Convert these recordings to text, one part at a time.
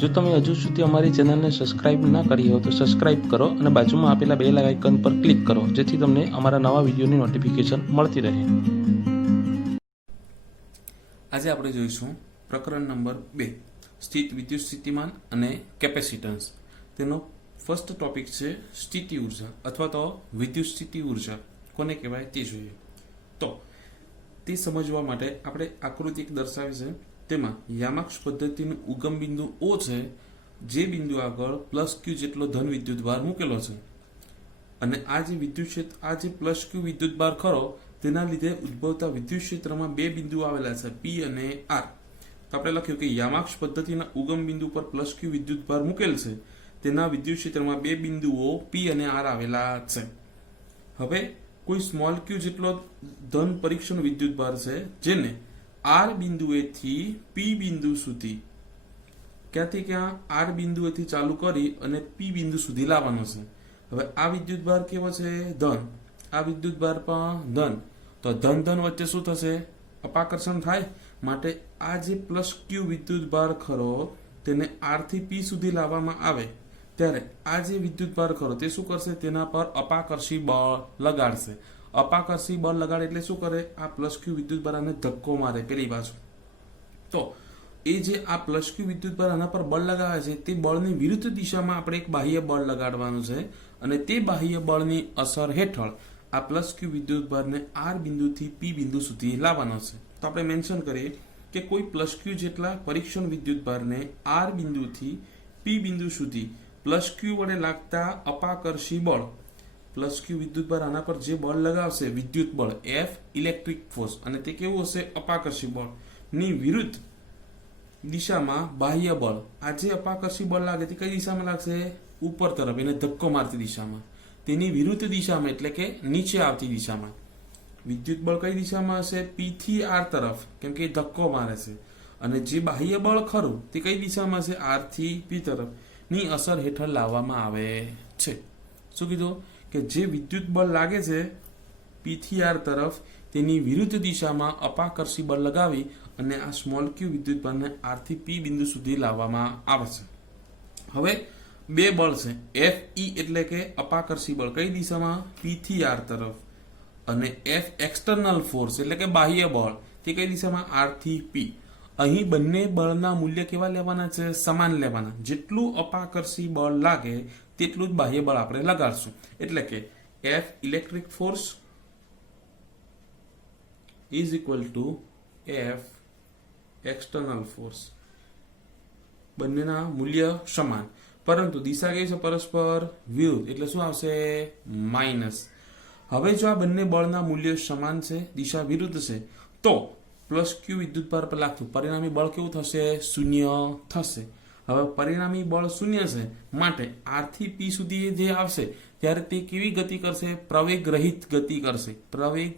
જો તમે હજુ સુધી અમારી ચેનલને સબસ્ક્રાઇબ ના કરી હોય તો સબસ્ક્રાઇબ કરો અને બાજુમાં આપેલા બેલ આઇકન પર ક્લિક કરો જેથી તમને અમારા નવા વિડીયોની નોટિફિકેશન મળતી રહે। આજે આપણે જોઈશું પ્રકરણ નંબર 2 સ્થિત વિદ્યુત સ્થિતિમાન અને કેપેસિટન્સ। તેનો ફર્સ્ટ ટોપિક છે સ્થિતિ ઉર્જા અથવા તો વિદ્યુત સ્થિતિ ઉર્જા કોને કહેવાય તે જોઈએ। તો તે સમજવા માટે આપણે આકૃતિ એક દર્શાવી છે। તેમાં યામાક્ષ પદ્ધતિનું ઉગમ બિંદુ O છે, જે બિંદુ આગળ +q જેટલો ધન વિદ્યુતભાર મૂકેલો છે અને આ જે વિદ્યુત ક્ષેત્ર આ જે +q વિદ્યુતભાર ખરો તેના લીધે ઉદ્ભવતા વિદ્યુત ક્ષેત્રમાં બે બિંદુ આવેલા છે P અને R। તો આપણે લખ્યું કે યામાક્ષ પદ્ધતિના ઉગમ બિંદુ પર +q વિદ્યુતભાર મૂકેલ છે, તેના વિદ્યુત ક્ષેત્રમાં બે બિંદુઓ P અને R આવેલા છે। હવે કોઈ સ્મોલ q જેટલો ધન પરીક્ષણ વિદ્યુતભાર છે જેને R બિંદુએથી P બિંદુ સુધી ક્યાંથી ક્યાં R બિંદુએથી ચાલુ કરી અને P બિંદુ સુધી લાવવાનો છે। હવે આ વિદ્યુતભાર કેવો છે? ધન। આ વિદ્યુતભાર પણ ધન। તો ધન ધન વચ્ચે શું થશે? અપાકર્ષણ થાય। માટે આ જે +q વિદ્યુતભાર ખરો તેને R થી P સુધી લાવવામાં આવે ત્યારે આ જે વિદ્યુતભાર ખરો તે શું કરશે? તેના પર અપાકર્ષી બળ લગાડશે। અપાકર્ષી બળ લગાડે એટલે શું કરે? આ +q વિદ્યુતભારને ધક્કો મારે પેલી બાજુ। તો એ જે આ +q વિદ્યુતભાર આના પર બળ લગાવે છે તે બળની વિરુદ્ધ દિશામાં આપણે એક બાહ્ય બળ લગાડવાનું છે અને તે બાહ્ય બળની અસર હેઠળ આ +q વિદ્યુતભારને R બિંદુથી P બિંદુ સુધી લાવવાનો છે। તો આપણે મેન્શન કરીએ કે કોઈ +q જેટલા પરીક્ષણ વિદ્યુતભારને R બિંદુથી P બિંદુ સુધી +q વડે લાગતા અપાકર્ષી બળ +q વિદ્યુતભાર આના પર જે બળ લગાવશે વિદ્યુત બળ F ઇલેક્ટ્રિક ફોર્સ અને તે કેવું હશે? અપાકર્ષી બળ ની વિરુદ્ધ દિશામાં બાહ્ય બળ। આ જે અપાકર્ષી બળ લાગે તે કઈ દિશામાં લાગશે? ઉપર તરફ, એને ધક્કો મારતી દિશામાં। તેની વિરુદ્ધ દિશામાં એટલે કે નીચે આવતી દિશામાં। વિદ્યુત બળ કઈ દિશામાં હશે? P થી R તરફ, કેમ કે ધક્કો મારે છે। અને જે બાહ્ય બળ ખરું તે કઈ દિશામાં છે? R થી P તરફ ની અસર હેઠળ લાવવામાં આવે છે। શું કીધું? કે જે વિદ્યુત બળ લાગે છે P થી R તરફ તેની વિરુદ્ધ દિશામાં અપાકર્ષી બળ લગાવી અને આ સ્મોલ q વિદ્યુતભારને R થી P બિંદુ સુધી લાવવામાં આવે છે। હવે બે બળ છે F E એટલે કે અપાકર્ષી બળ કઈ દિશામાં? P થી R તરફ અને F એક્સટર્નલ ફોર્સ એટલે કે બાહ્ય બળ તે કઈ દિશામાં? R થી P। અહીં બંને બળના મૂલ્ય કેવા લેવાના છે? સમાન લેવાના। જેટલું અપાકર્ષી બળ લાગે તેટલું જ બાહ્ય બળ આપણે લગાડશું। એટલે કે F electric force is equal two F external force. બંનેના મૂલ્ય સમાન પરંતુ દિશા કઈ છે? પરસ્પર વિરુદ્ધ, એટલે શું આવશે? માઇનસ। હવે જો આ બંને બળના મૂલ્ય સમાન છે, દિશા વિરુદ્ધ છે, તો +q વિદ્યુતભાર પર લાગતું પરિણામી બળ કેવું થશે? શૂન્ય થશે। હવે પરિણામી બળ શૂન્ય છે માટે R થી P સુધી જે આવશે ત્યારે તે કેવી ગતિ કરશે? પ્રવેગ રહિત ગતિ કરશે। પ્રવેગ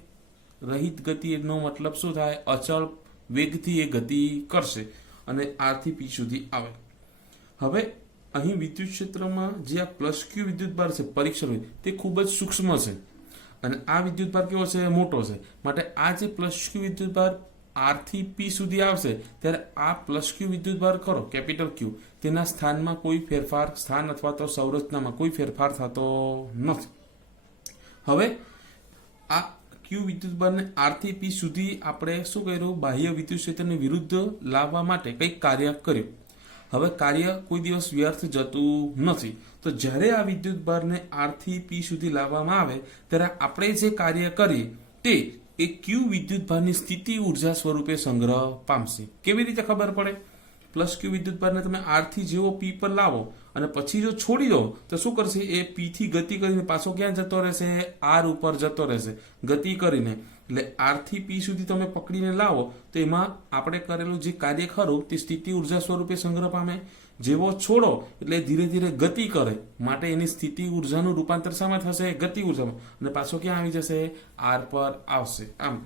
રહિત ગતિ નો મતલબ શું થાય? અચળ વેગથી એ ગતિ કરશે અને R થી P સુધી આવે। હવે અહીં વિદ્યુત ક્ષેત્રમાં જે આ +q વિદ્યુતભાર છે પરીક્ષણ તે ખૂબ જ સૂક્ષ્મ છે અને આ વિદ્યુતભાર કેવો છે? મોટો છે। માટે આ જે +q વિદ્યુતભાર R થી P સુધી આવશે ત્યારે આ +q વિદ્યુતભાર ખરો કેપિટલ Q તેના સ્થાનમાં કોઈ ફેરફાર, સ્થાન અથવા તો સંરચનામાં કોઈ ફેરફાર થતો નથી। હવે આ q વિદ્યુતભારને R થી P સુધી આપણે શું કર્યું? બાહ્ય વિદ્યુત ક્ષેત્રની વિરુદ્ધ લાવવા માટે કંઈક કાર્ય કર્યું। હવે કાર્ય કોઈ દિવસ વ્યર્થ જતું નથી। તો જ્યારે આ વિદ્યુતભારને R થી P સુધી લાવવામાં આવે ત્યારે આપણે જે કાર્ય કરીએ તે એ q વિદ્યુતભારની સ્થિતિ ઉર્જા સ્વરૂપે સંગ્રહ પામશે। કેવી રીતે ખબર પડે? +q વિદ્યુતભારને તમે R થી જેવો P પર લાવો અને પછી જો છોડી દો તો શું કરશે? એ P થી ગતિ કરીને પાછો ક્યાં જતો રહેશે? R ઉપર જતો રહેશે ગતિ કરીને। એટલે R થી P સુધી તમે પકડીને લાવો તો એમાં આપણે કરેલું જે કાર્ય ખરું તે સ્થિતિ ઉર્જા સ્વરૂપે સંગ્રહ પામે। જેવો છોડો એટલે ધીરે ધીરે ગતિ કરે માટે એની સ્થિતિ ઉર્જાનું રૂપાંતર શામાં થશે? ગતિ ઉર્જામાં, અને પાછો ક્યાં આવી જશે? R પર આવશે। આમ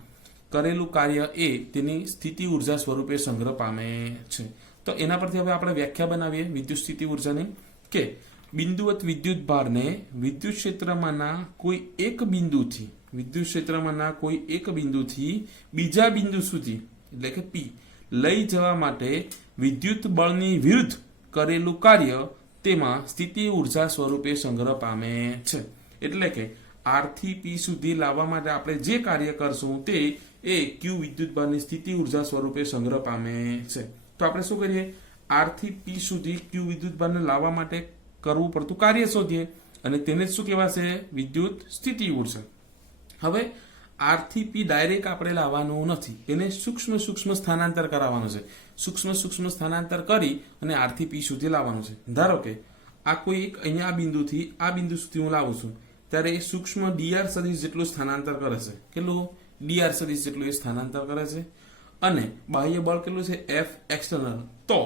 કરેલું કાર્ય એ તેની સ્થિતિ ઉર્જા સ્વરૂપે સંગ્રહ પામે છે। તો એના પરથી હવે આપણે વ્યાખ્યા બનાવીએ વિદ્યુત સ્થિતિ ઉર્જાની કે બિંદુવત વિદ્યુતભારને વિદ્યુત ક્ષેત્રમાંના કોઈ એક બિંદુથી બીજા બિંદુ સુધી એટલે કે P લઈ જવા માટે વિદ્યુત બળની વિરુદ્ધ કરેલું કાર્ય તેમાં સ્થિતિ ઉર્જા સ્વરૂપે સંગ્રહ પામે છે. એટલે કે આર થી પી સુધી લાવવા માટે આપણે જે કાર્ય કરશું તે એ ક્યુ વિદ્યુતભારની સ્થિતિ ઉર્જા સ્વરૂપે સંગ્રહ પામે છે. તો આપણે શું કરીએ, આર થી પી સુધી ક્યુ વિદ્યુતભારને લાવવા માટે કરવું પડતું કાર્ય શોધીએ અને તેને જ શું કહેવાશે, વિદ્યુત સ્થિતિ ઉર્જા. હવે આર થી પી ડાયરેક્ટ આપણે લાવવાનું નથી, એને સૂક્ષ્મ સૂક્ષ્મ સ્થાનાંતર કરાવવાનું છે. સૂક્ષ્મ સૂક્ષ્મ સ્થાનાંતર કરી અને આર થી પી સુધી લાવવાનું છે. ધારો કે આ કોઈ એક અહીંયા આ બિંદુથી આ બિંદુ સુધી હું લાવું છું, ત્યારે એ સૂક્ષ્મ ડીઆર સદિશ જેટલું સ્થાનાંતર કરે છે. કેટલું? ડીઆર સદિશ જેટલું એ સ્થાનાંતર કરે છે. અને બાહ્ય બળ કેટલું છે? F external. તો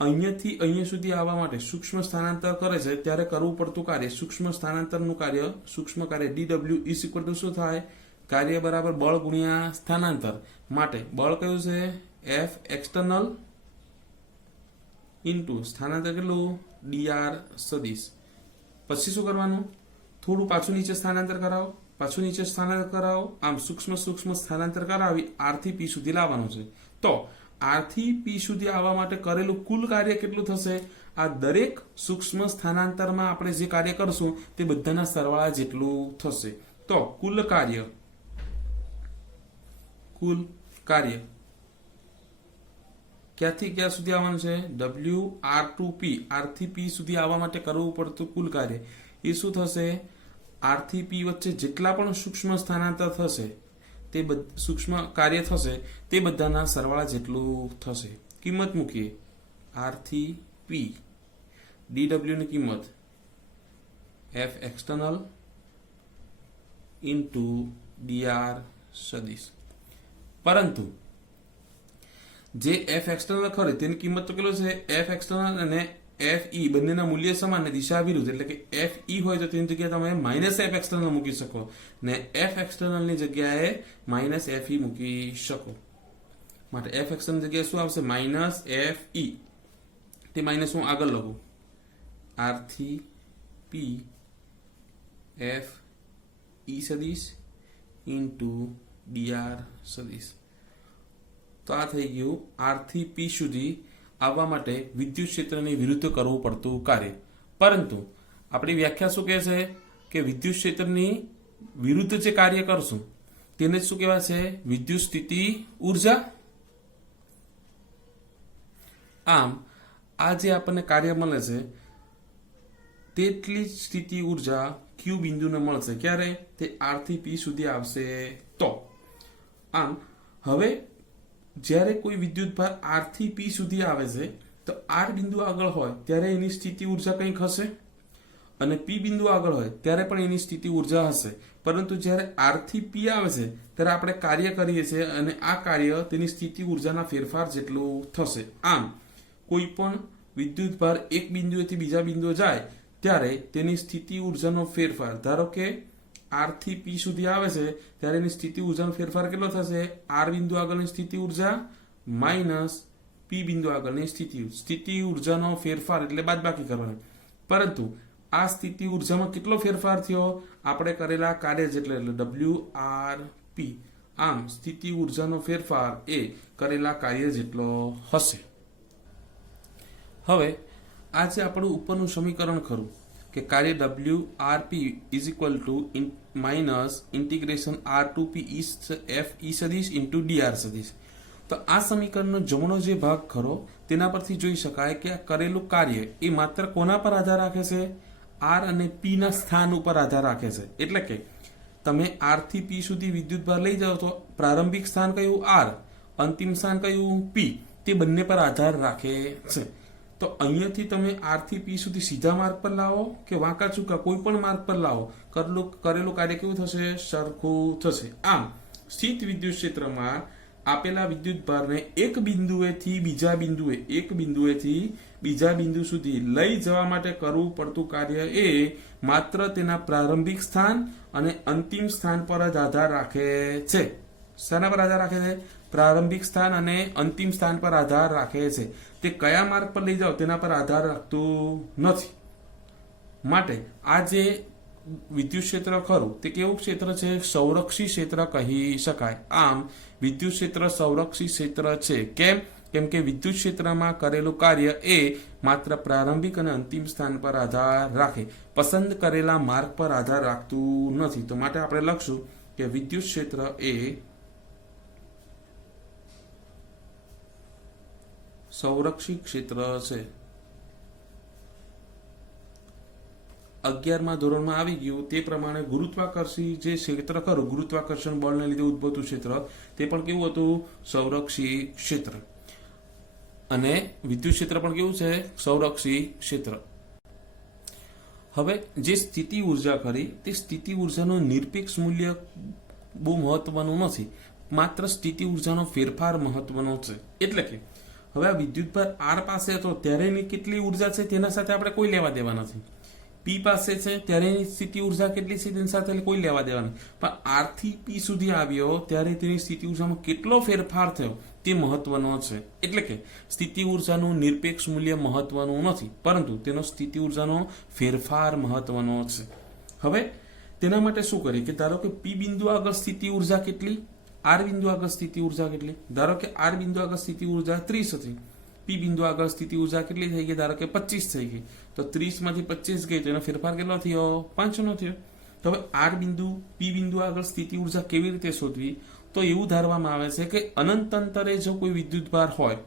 અહીંયાથી અહીંયા સુધી આવવા માટે સૂક્ષ્મ સ્થાનાંતર કરે છે ત્યારે કરવું પડતું કાર્ય, સૂક્ષ્મ સ્થાનાંતરનું કાર્ય, સૂક્ષ્મ કાર્ય ડીડબ્લ્યુ ઇઝ ઇક્વલ ટુ શું થાય? કાર્ય બરાબર બળ ગુણ્યા સ્થાનાંતર. માટે બળ કયું છે? એફ એક્સટર્નલ ઇન્ટુ સ્થાનાંતર કેટલું? ડીઆર સદિશ. પછી શું કરવાનું? થોડું પાછું નીચે સ્થાનાંતર કરાવો, પાછું નીચે સ્થાનાંતર કરાવો. આમ સૂક્ષ્મ સૂક્ષ્મ સ્થાનાંતર કરાવી આર થી પી સુધી લાવવાનું છે. તો આર થી પી સુધી આવવા માટે કરેલું કુલ કાર્ય કેટલું થશે? આ દરેક સૂક્ષ્મ સ્થાનાંતરમાં આપણે જે કાર્ય કરશું તે બધાના સરવાળા જેટલું થશે. તો કુલ કાર્ય ક્યાંથી ક્યાં સુધી આવવાનું છે? W R to P, R થી પી સુધી આવવા માટે કરવું પડતું કુલ કાર્ય એ શું થશે? આર થી પી વચ્ચે જેટલા પણ સૂક્ષ્મ સ્થાનાંતર થશે તે સૂક્ષ્મ કાર્ય થશે તે બધાના સરવાળા જેટલું થશે. કિંમત મૂકીએ, આર થી પી ડીડબ્લ્યુ ની કિંમત એફ એક્સટર્નલ ઇન્ટુ ડીઆર સદિશ. પરંતુ જે એફ એક્સટર્નલ ખરી તેની કિંમત તો કેટલો છે? એફ એક્સટર્નલ અને એફ ઈ બંનેના મૂલ્ય સમાન, દિશા વિરુદ્ધ. એટલે કે એફ ઈ હોય તો તેની જગ્યાએ તમે માઇનસ એફ એક્સટર્નલ મૂકી શકો ને એફ એક્સટર્નલ ની જગ્યાએ માઇનસ એફ ઈ મૂકી શકો. માટે એફ એક્સટર્નલ જગ્યાએ શું આવશે? માઇનસ એફ ઈ. તે માઇનસ હું આગળ લખું, આર થી પી એફ ઈ સદિશ ઇન્ટુ ડીઆર સદિશ. તો આ થઈ ગયું આર થી પી સુધી આવવા માટે વિદ્યુત ક્ષેત્રની વિરુદ્ધ કરવું પડતું કાર્ય. પરંતુ આપણી વ્યાખ્યા શું કહે છે કે વિદ્યુત ક્ષેત્રની વિરુદ્ધ જે કાર્ય કરશું તેને શું કહેવાય છે? વિદ્યુત સ્થિતિ ઉર્જા. આમ આ જે આપણને કાર્ય મળે છે તેટલી જ સ્થિતિ ઉર્જા ક્યુ બિંદુને મળશે. ક્યારે? તે આર થી પી સુધી આવશે તો. આમ હવે જ્યારે કોઈ વિદ્યુતભાર આર થી પી સુધી આવે છે તો આર બિંદુ આગળ હોય ત્યારે એની સ્થિતિ ઉર્જા કંઈક હશે અને પી બિંદુ આગળ હોય ત્યારે પણ એની સ્થિતિ ઉર્જા હશે. પરંતુ જ્યારે આર થી પી આવે છે ત્યારે આપણે કાર્ય કરીએ છીએ અને આ કાર્ય તેની સ્થિતિ ઉર્જાના ફેરફાર જેટલું થશે. આમ કોઈ પણ વિદ્યુતભાર એક બિંદુએથી બીજા બિંદુએ જાય ત્યારે તેની સ્થિતિ ઉર્જાનો ફેરફાર, ધારો કે આર થી પી સુધી આવે છે ત્યારે એની સ્થિતિ ઉર્જાનો ફેરફાર કેટલો થશે? આર બિંદુ આગળની સ્થિતિ ઉર્જા માઇનસ પી બિંદુ આગળની સ્થિતિ ઉર્જાનો ફેરફાર એટલે બાદબાકી કરવાની. પરંતુ આ સ્થિતિ ઉર્જામાં કેટલો ફેરફાર થયો? આપણે કરેલા કાર્ય જેટલો, એટલે ડબલ્યુ આર પી. આમ સ્થિતિ ઉર્જાનો ફેરફાર એ કરેલા કાર્ય જેટલો હશે. હવે આ જે આપણું ઉપરનું સમીકરણ ખરું કે કાર્ય W R P is equal to minus integration R to P F E સદિશ ઇન્ટુ ડીઆર સદિશ. તો આ સમીકરણનો જમણો જે ભાગ ખરો તેના પરથી જોઈ શકાય કે આ કરેલું કાર્ય એ માત્ર કોના પર આધાર રાખે છે? આર અને પી ના સ્થાન ઉપર આધાર રાખે છે. એટલે કે તમે આર થી પી સુધી વિદ્યુતભાર લઈ જાઓ તો પ્રારંભિક સ્થાન કયું? આર. અંતિમ સ્થાન કયું? પી. તે બંને પર આધાર રાખે છે. તો અહીંયાથી તમે આર થી પી સુધી સીધા માર્ગ પર લાવો કે વાંકા ચૂકા કોઈ પણ માર્ગ પર લાવો, કરેલું કાર્ય કેવું થશે? સરખું થશે. આમ સ્થિત વિદ્યુત ક્ષેત્રમાં આપેલા વિદ્યુતભારને એક બિંદુએથી બીજા બિંદુ સુધી લઈ જવા માટે કરવું પડતું કાર્ય એ માત્ર તેના પ્રારંભિક સ્થાન અને અંતિમ સ્થાન પર જ આધાર રાખે છે. શાના પર આધાર રાખે છે? પ્રારંભિક સ્થાન અને અંતિમ સ્થાન પર આધાર રાખે છે. તે કયા માર્ગ પર લઈ જાઓ તેના પર આધાર રાખતું નથી. માટે આ જે વિદ્યુત ક્ષેત્ર ખરું તે કેવું ક્ષેત્ર છે? સંરક્ષી ક્ષેત્ર કહી શકાય. આમ વિદ્યુત ક્ષેત્ર સંરક્ષી ક્ષેત્ર છે. કેમ કેમ કે વિદ્યુત ક્ષેત્રમાં કરેલું કાર્ય એ માત્ર પ્રારંભિક અને અંતિમ સ્થાન પર આધાર રાખે, પસંદ કરેલા માર્ગ પર આધાર રાખતું નથી. તો માટે આપણે લખશું કે વિદ્યુત ક્ષેત્ર એ સંરક્ષિત ક્ષેત્ર છે. 11મા ધોરણમાં આવી ગયું તે પ્રમાણે ગુરુત્વાકર્ષી જે ક્ષેત્ર ખરું, ગુરુત્વાકર્ષણ બળને લીધે ઉદ્ભવતું ક્ષેત્ર, તે પણ કેવું હતું? સંરક્ષિત ક્ષેત્ર. અને વિદ્યુત ક્ષેત્ર પણ કેવું છે? સંરક્ષિત ક્ષેત્ર. હવે જે સ્થિતિ ઉર્જા ખરી તે સ્થિતિ ઉર્જાનું નિરપેક્ષ મૂલ્ય બહુ મહત્વનું નથી, માત્ર સ્થિતિ ઉર્જાનો ફેરફાર મહત્વનો છે. એટલે કે હવે આ વિદ્યુતભાર આર પાસે હતો ત્યારે એની કેટલી ઉર્જા છે તેના સાથે આપણે કોઈ લેવા દેવા નથી. પી પાસે છે ત્યારે એની સ્થિતિ ઉર્જા કેટલી છે તેની સાથે કોઈ લેવા દેવા નથી. પણ આર થી પી સુધી આવ્યો ત્યારે તેની સ્થિતિ ઉર્જામાં કેટલો ફેરફાર થયો તે મહત્વનો છે. એટલે કે સ્થિતિ ઉર્જાનું નિરપેક્ષ મૂલ્ય મહત્વનું નથી, પરંતુ તેનો સ્થિતિ ઉર્જાનો ફેરફાર મહત્વનો છે. હવે તેના માટે શું કરીએ કે ધારો કે પી બિંદુ આગળ સ્થિતિ ઉર્જા કેટલી, આર બિંદુ આગળ સ્થિતિ ઉર્જા કેટલી. ધારો કે આર બિંદુ આગળ સ્થિતિ ઉર્જા 30 હતી, પી બિંદુ આગળ સ્થિતિ ઉર્જા કેટલી થઈ ગઈ? ધારો કે 25 થઈ ગઈ. તો 30 માંથી 25 ગઈ તો એનો ફેરફાર કેટલો થયો? 5 નો થયો. તો હવે આર બિંદુ પી બિંદુ આગળ સ્થિતિ ઉર્જા કેવી રીતે શોધવી? તો એવું ધારવામાં આવે છે કે અનંત અંતરે જો કોઈ વિદ્યુતભાર હોય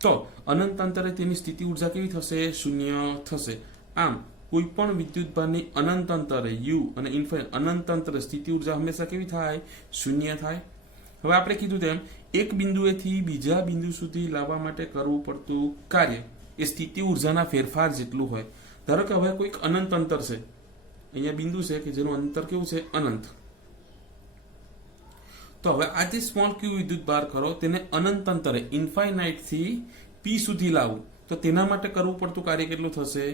તો અનંત અંતરે તેની સ્થિતિ ઉર્જા કેવી થશે? 0 થશે. આમ કોઈ પણ વિદ્યુતભારની અનંત અંતરે યુ અને ઇન્ફાઇનાઇટ અનંત અંતરે સ્થિતિ ઉર્જા હંમેશા કેવી થાય? 0 થાય. હવે આપણે કીધું તેમ એક બિંદુએથી બીજા બિંદુ સુધી લાવવા માટે કરવું પડતું કાર્ય એ સ્થિતિ ઉર્જાના ફેરફાર જેટલું હોય. ધારો કે હવે કોઈક અનંત અંતર છે, અહીંયા બિંદુ છે કે જેનું અંતર કેવું છે? અનંત. તો હવે આ જે સ્મોલ ક્યુ વિદ્યુતભાર ખરો તેને અનંત અંતરે ઇન્ફાઇનાઇટ થી પી સુધી લાવવું, તો તેના માટે કરવું પડતું કાર્ય કેટલું થશે?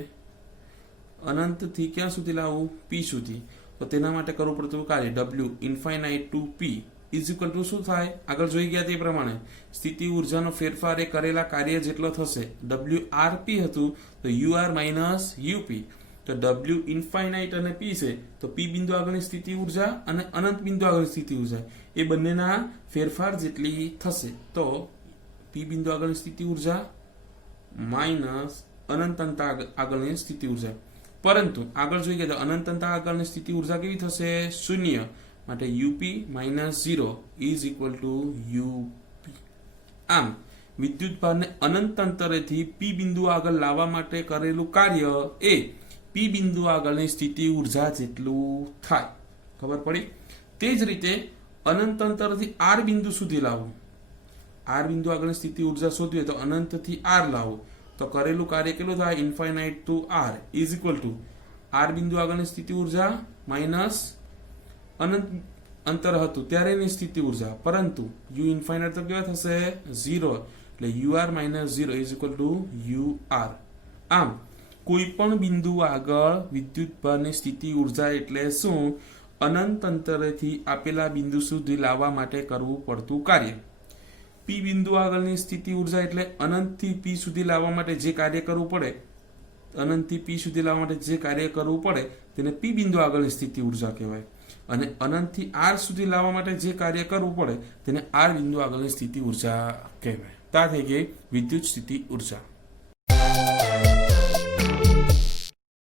અનંત થી ક્યાં સુધી લાવવું? પી સુધી. તો તેના માટે કરવું પડતું કાર્ય W infinite to P is equal to શું થાય? આગળ જોઈ ગયા તે પ્રમાણે સ્થિતિ ઉર્જાનો ફેરફાર એ કરેલા કાર્ય જેટલો થશે. ડબલ્યુ આર પી હતું તો યુ આર માઇનસ યુપી. તો ડબલ્યુ ઇન્ફાઇનાઇટ અને પી છે તો પી બિંદુ આગળની સ્થિતિ ઉર્જા અને અનંત બિંદુ આગળની સ્થિતિ ઉર્જા એ બંનેના ફેરફાર જેટલી થશે. તો પી બિંદુ આગળની સ્થિતિ ઉર્જા માઇનસ અનંત અંતર આગળની સ્થિતિ ઉર્જા. પરંતુ આગળ જોઈ ગયા તો અનંત અંતર આગળની સ્થિતિ ઉર્જા કેવી થશે? 0. માટે UP minus 0 is equal two UP. આમ વિદ્યુતભારને અનંત અંતરેથી પી બિંદુ આગળ લાવવા માટે કરેલું કાર્ય એ પી બિંદુ આગળની સ્થિતિ ઉર્જા જેટલું થાય. ખબર પડી? તે જ રીતે અનંત અંતરથી આર બિંદુ સુધી લાવવું. આર બિંદુ આગળની સ્થિતિ ઉર્જા શોધવી તો અનંતથી આર લાવો તો કરેલું કાર્ય કેટલું થાય? Infinite to R is equal to R બિંદુ આગળની સ્થિતિ ઉર્જા માઇનસ અનંત અંતર હતું ત્યારે એની સ્થિતિ ઉર્જા, પરંતુ યુ ઇન્ફાઇનાઇટ તો કેવા થશે? 0. એટલે you are minus 0 is equal to you are. આમ કોઈ પણ બિંદુ આગળ વિદ્યુતભારની સ્થિતિ ઉર્જા એટલે શું? અનંત અંતરેથી આપેલા બિંદુ સુધી લાવવા માટે કરવું પડતું કાર્ય. પી બિંદુ આગળની સ્થિતિ ઉર્જા એટલે અનંતથી પી સુધી લાવવા માટે જે કાર્ય કરવું પડે, અનંતથી પી સુધી લાવવા માટે જે કાર્ય કરવું પડે તેને પી બિંદુ આગળની સ્થિતિ ઉર્જા કહેવાય. અને અનંતથી આર સુધી લાવવા માટે જે કાર્ય કરવું પડે તેને આર બિંદુ આગળની સ્થિતિ ઉર્જા કહેવાય. ત્યાં થઈ ગઈ વિદ્યુત સ્થિતિ ઉર્જા.